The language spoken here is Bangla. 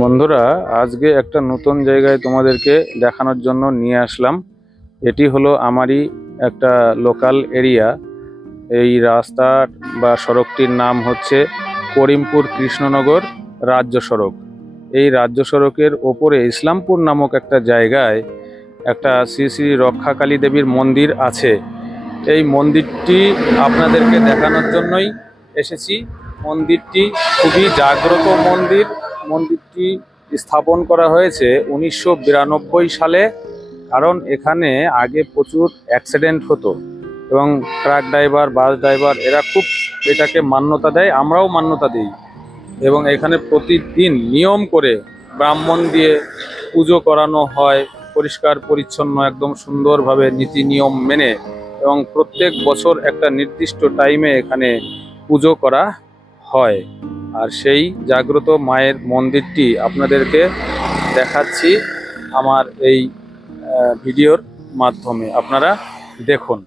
বন্ধুরা, আজকে একটা নতুন জায়গায় তোমাদেরকে দেখানোর জন্য নিয়ে আসলাম। এটি হলো আমারই একটা লোকাল এরিয়া। এই রাস্তা বা সড়কটির নাম হচ্ছে করিমপুর কৃষ্ণনগর রাজ্য সড়ক। এই রাজ্য সড়কের ওপরে ইসলামপুর নামক একটা জায়গায় একটা শ্রী শ্রী রক্ষাকালী দেবীর মন্দির আছে। এই মন্দিরটি আপনাদেরকে দেখানোর জন্যই এসেছি। মন্দিরটি খুবই জাগ্রত মন্দির। মন্দিরটি স্থাপন করা হয়েছে 1992 সালে। কারণ এখানে আগে প্রচুর অ্যাক্সিডেন্ট হতো এবং ট্রাক ড্রাইভার, বাস ড্রাইভার এরা খুব এটাকে মান্যতা দেয়, আমরাও মান্যতা দিই। এবং এখানে প্রতিদিন নিয়ম করে ব্রাহ্মণ দিয়ে পুজো করানো হয়, পরিষ্কার পরিচ্ছন্ন একদম সুন্দরভাবে নীতি নিয়ম মেনে। এবং প্রত্যেক বছর একটা নির্দিষ্ট টাইমে এখানে পুজো করা হয়। আর সেই জাগ্রত মায়ের মন্দিরটি আপনাদেরকে দেখাচ্ছি আমার এই ভিডিওর মাধ্যমে। আপনারা দেখুন।